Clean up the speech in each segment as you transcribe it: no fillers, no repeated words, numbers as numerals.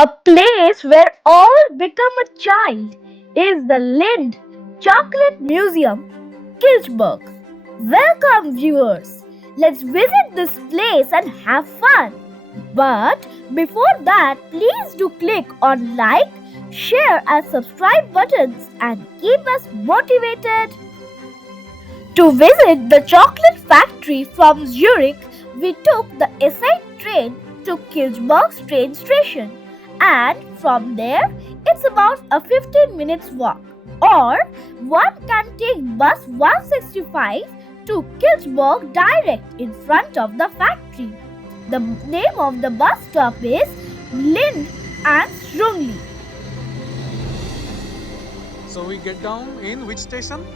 A place where all become a child is the LINDT Chocolate Museum, Kilchberg. Welcome, viewers. Let's visit this place and have fun. But before that, please do click on like, share, and subscribe buttons and keep us motivated. To visit the chocolate factory from Zurich, we took the SI train to Kilchberg train station, and from there it's about a 15 minutes walk. Or one can take bus 165 to Kilchberg direct in front of the factory. The name of the bus stop is Lind and Strungli. So we get down in which station?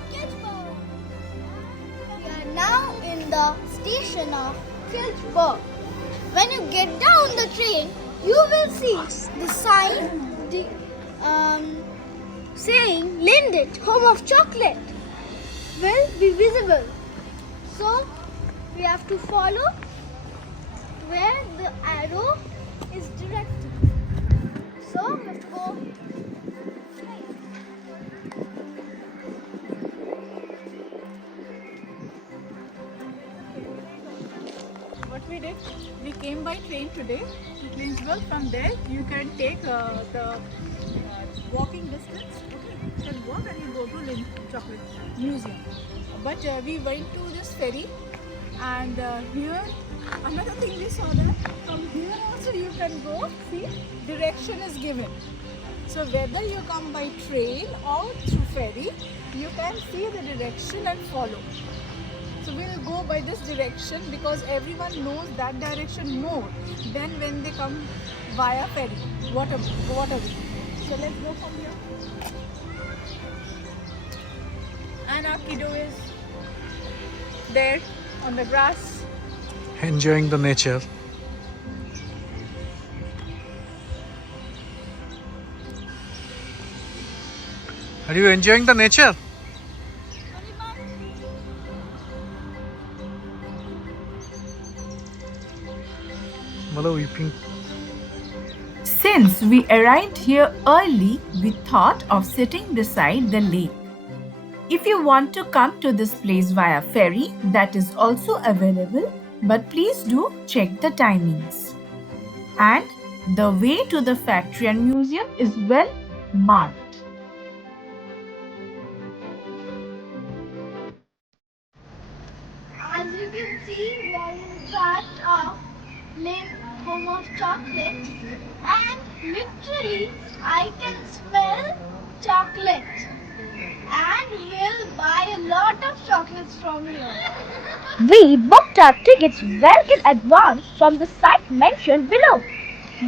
We are now in the station of Kilchberg. When you get down the train, you will see the sign saying LINDT Home of Chocolate will be visible. So we have to follow where the arrow is directed. So we have to go straight. What we did, we came by train today to Kilchberg. From there, you can take the walking distance. Okay, you can walk and you go to LINDT Chocolate Museum. But we went to this ferry, and here another thing we saw that from here also you can go. See, direction is given. So whether you come by train or through ferry, you can see the direction and follow. So we'll go by this direction because everyone knows that direction more than when they come via ferry, waterway. So let's go from here. And our kiddo is there on the grass. Enjoying the nature. Are you enjoying the nature? Malo weeping. Since we arrived here early, we thought of sitting beside the lake. If you want to come to this place via ferry, that is also available, but please do check the timings. And the way to the factory and museum is well marked. As you can see, we are in front of LINDT Home of Chocolate, and literally I can smell chocolate, and we'll buy a lot of chocolates from here. We booked our tickets well in advance from the site mentioned below.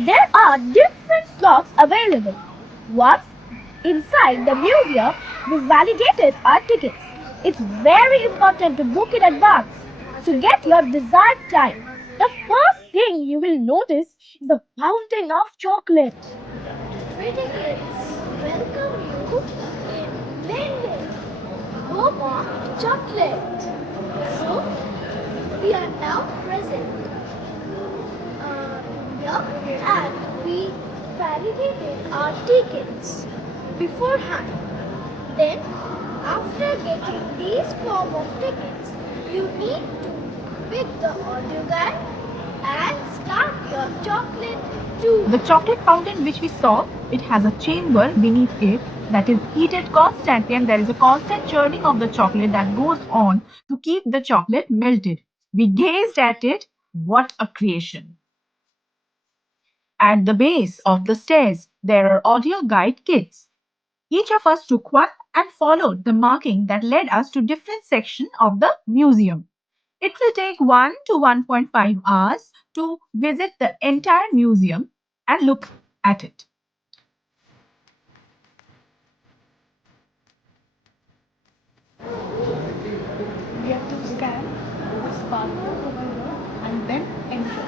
There are different slots available. Once inside the museum, we validated our tickets. It's very important to book in advance to get your desired time. The first thing you will notice is the fountain of chocolate. Pretty kids, welcome you in LINDT Home of Chocolate. So, we are now present here, and we validated our tickets beforehand. Then, after getting these form of tickets, you need to pick the audio guide and start your chocolate too. The chocolate fountain which we saw, it has a chamber beneath it that is heated constantly, and there is a constant churning of the chocolate that goes on to keep the chocolate melted. We gazed at it. What a creation! At the base of the stairs, there are audio guide kits. Each of us took one and followed the marking that led us to different sections of the museum. It will take 1 to 1.5 hours to visit the entire museum and look at it. We have to scan this barcode over here and then enter.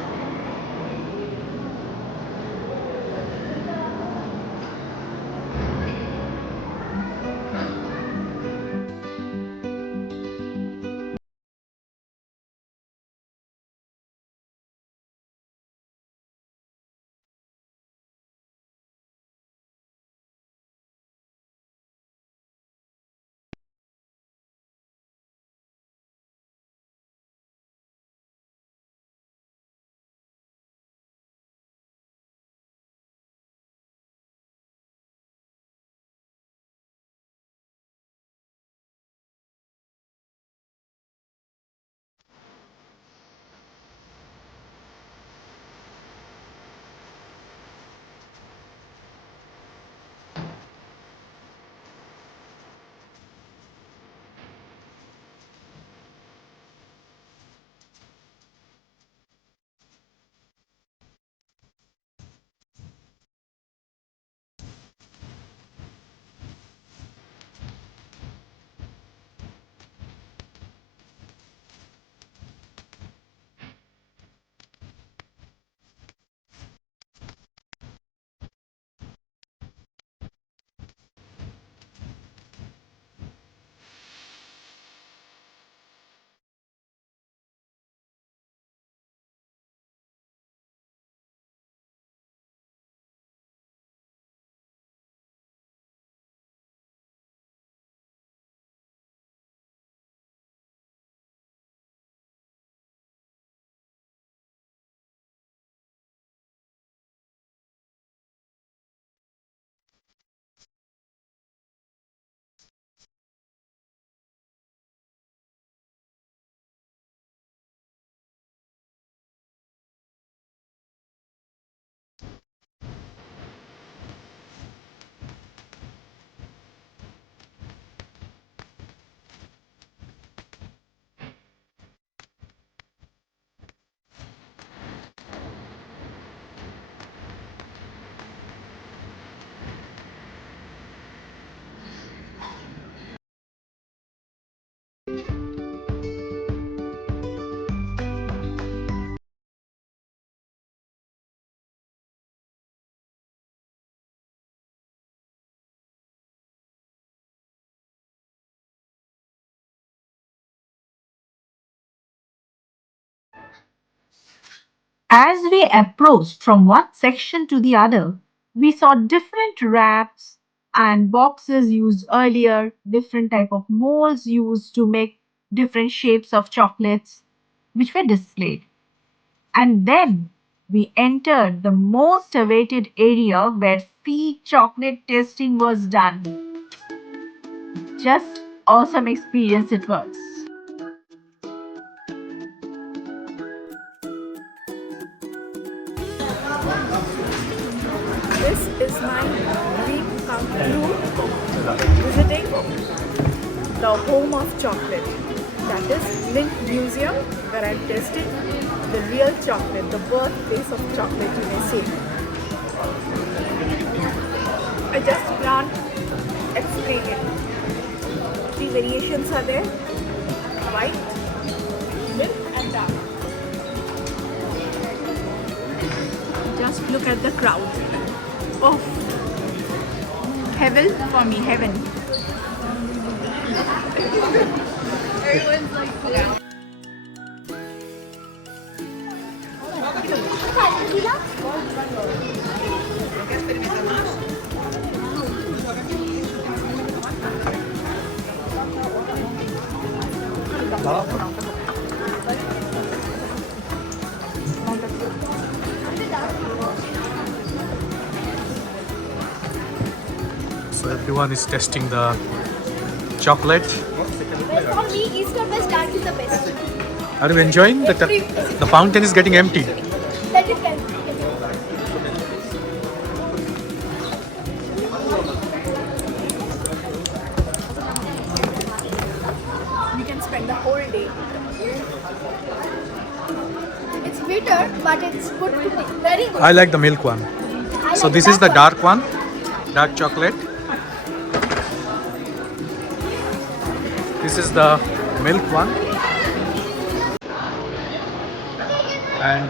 As we approached from one section to the other, we saw different wraps and boxes used earlier, different type of molds used to make different shapes of chocolates, which were displayed. And then we entered the most awaited area where sea chocolate tasting was done. Just awesome experience it was. This is my dream come true, visiting the home of chocolate. That is LINDT Museum, where I'm tasting the real chocolate, the birthplace of chocolate, you may say. I just can't explain it. Three variations are there: white, milk, and dark. Just look at the crowd. Oh, heaven for me, heaven. Everyone's like, So everyone is testing the chocolate. Well, for me, East or West dark is the best. Are you enjoying? The fountain is getting empty. Let it get. we can spend the whole day. It's bitter, but it's good to me. Very good. I like the milk one. I So like this is that the dark one, dark chocolate. This is the milk one. And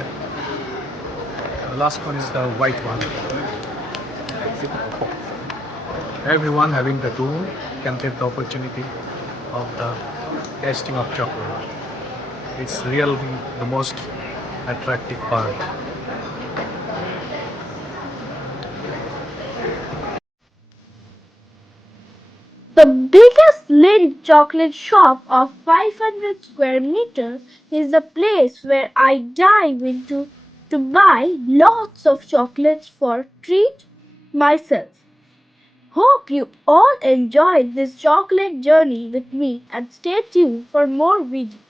the last one is the white one. Everyone having the tour can take the opportunity of the tasting of chocolate. It's really the most attractive part. The biggest Lindt chocolate shop of 500 square meters is the place where I dive into to buy lots of chocolates for treat myself. Hope you all enjoyed this chocolate journey with me and stay tuned for more videos.